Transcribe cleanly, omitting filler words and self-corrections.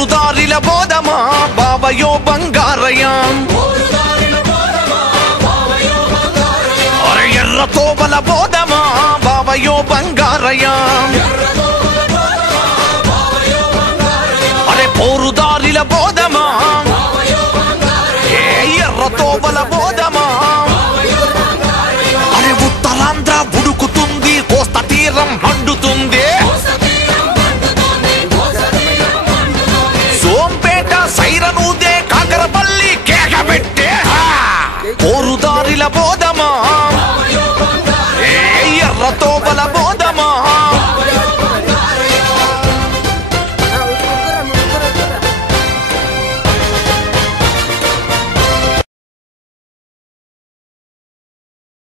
పోరుదారిల బోధమా బావయో బంగారయ్య అరే ఎర్ర తోవల బోధమా బావయో బంగారయ్య అరే పోరుదారిల బోధమా ఎర్ర తోవల బోధమా అరే ఉత్తరాంధ్ర ఉడుకుతుంది కోస్తా తీరం మండుతుంది సోంపేట సైరనూదే కాకరపల్లి కేకబెట్టే పోరుదారిల బోధమా ఎర్ర తోవల